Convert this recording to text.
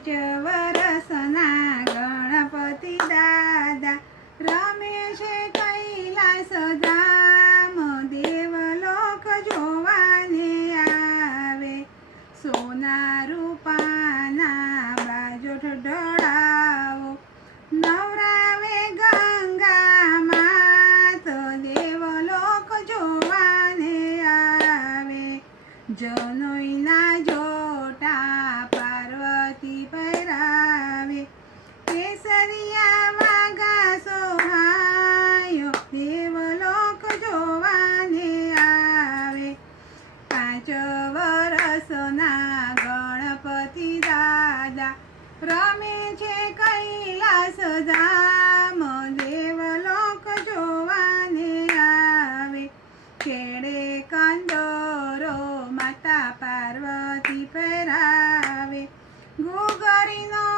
વરસના ગણપતિ દાદા રમે છે કૈલાસ ધામ દેવલોક જોવાને આવે સોના રૂપાના બાજોઠ ઢળાવો નવરાવે ગંગામાં તો દેવલોક જોવાને આવે જનોઈના જોટા પાર્વતી પહેરાવે કેસરિયા વાગા સોહાયો દેવલોક જોવાને આવે 5 વરસના ગણપતિ દાદા રમે છે કૈલાસ ધામ દેવલોક જોવાને આવે છેડે કંદોરો માતા પાર્વતી પહેરાવે ઘૂઘરીનો